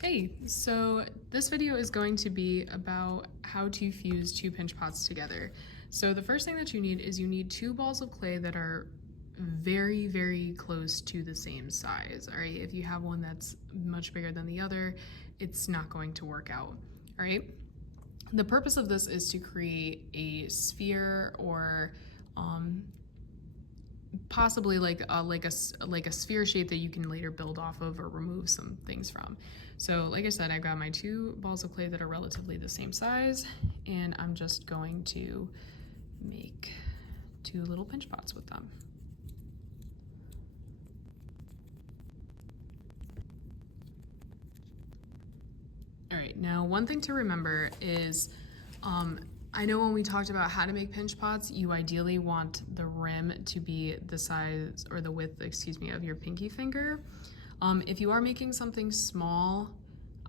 Hey, so this video is going to be about how to fuse two pinch pots together. So the first thing that you need is you need two balls of clay that are very, very close to the same size, all right? If you have one that's much bigger than the other, it's not going to work out, all right? The purpose of this is to create a sphere or possibly like a sphere shape that you can later build off of or remove some things from. So like I said, I've got my two balls of clay that are relatively the same size, and I'm just going to make two little pinch pots with them. All right, now one thing to remember is I know when we talked about how to make pinch pots, you ideally want the rim to be the size or the width, excuse me, of your pinky finger. If you are making something small,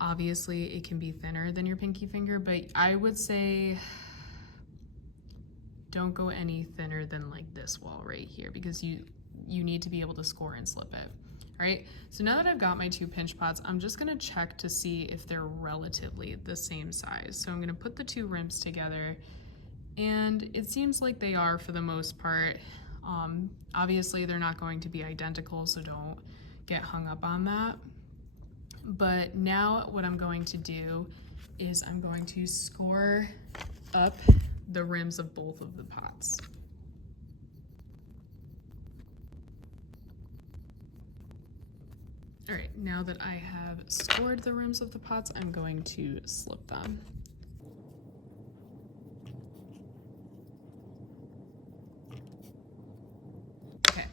obviously it can be thinner than your pinky finger, but I would say don't go any thinner than like this wall right here, because you need to be able to score and slip it. All right, so now that I've got my two pinch pots, I'm just gonna check to see if they're relatively the same size. So I'm gonna put the two rims together, and it seems like they are for the most part. Obviously they're not going to be identical, so don't get hung up on that. But now what I'm going to do is I'm going to score up the rims of both of the pots. All right, now that I have scored the rims of the pots, I'm going to slip them. Okay,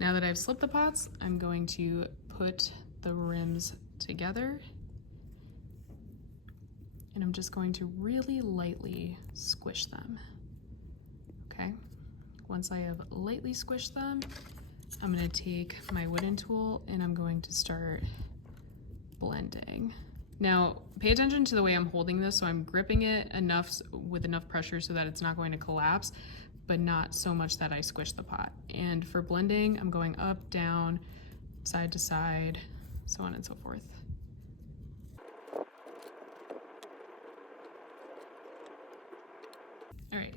now that I've slipped the pots, I'm going to put the rims together, and I'm just going to really lightly squish them. Okay, once I have lightly squished them, I'm going to take my wooden tool and I'm going to start blending. Now, pay attention to the way I'm holding this. So I'm gripping it with enough pressure so that it's not going to collapse, but not so much that I squish the pot. And for blending, I'm going up, down, side to side, so on and so forth. All right.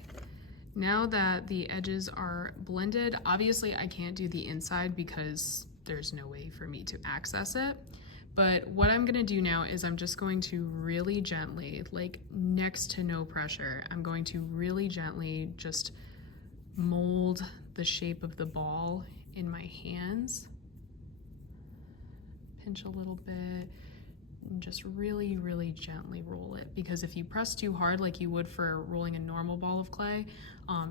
Now that the edges are blended, obviously I can't do the inside because there's no way for me to access it. But what I'm gonna do now is I'm just going to really gently, like next to no pressure, I'm going to really gently just mold the shape of the ball in my hands. Pinch a little bit. And just really, really gently roll it, because if you press too hard like you would for rolling a normal ball of clay,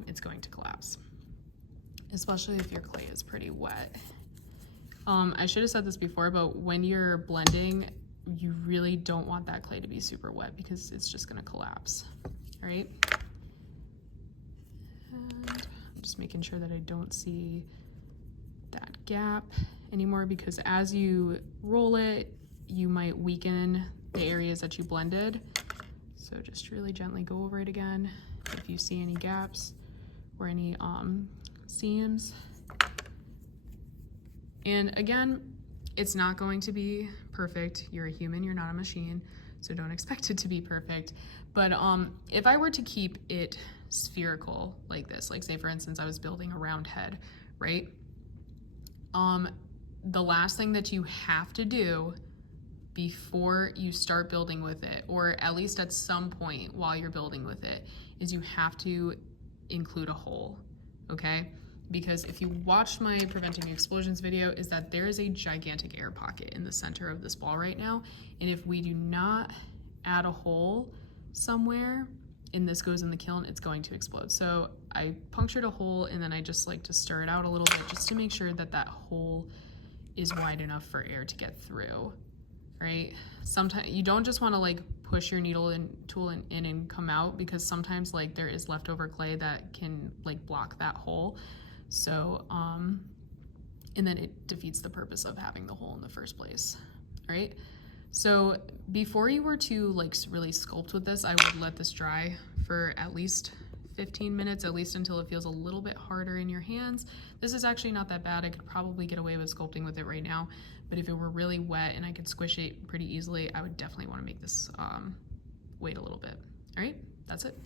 it's going to collapse, especially if your clay is pretty wet. I should have said this before, but when you're blending, you really don't want that clay to be super wet because it's just going to collapse. All right. And I'm just making sure that I don't see that gap anymore, because as you roll it, you might weaken the areas that you blended. So just really gently go over it again if you see any gaps or any seams. And again, it's not going to be perfect. You're a human, you're not a machine, so don't expect it to be perfect. But if I were to keep it spherical like this, like say for instance I was building a round head, right? The last thing that you have to do before you start building with it, or at least at some point while you're building with it, is you have to include a hole, okay? Because if you watched my Preventing Explosions video, is that there is a gigantic air pocket in the center of this ball right now, and if we do not add a hole somewhere and this goes in the kiln, it's going to explode. So I punctured a hole, and then I just like to stir it out a little bit just to make sure that that hole is wide enough for air to get through. Right? Sometimes you don't just want to like push your needle and tool in and come out, because sometimes like there is leftover clay that can like block that hole. So and then it defeats the purpose of having the hole in the first place. All right? So before you were to like really sculpt with this, I would let this dry for at least 15 minutes, at least until it feels a little bit harder in your hands. This is actually not that bad. I could probably get away with sculpting with it right now, But if it were really wet and I could squish it pretty easily, I would definitely want to make this wait a little bit. All right, that's it.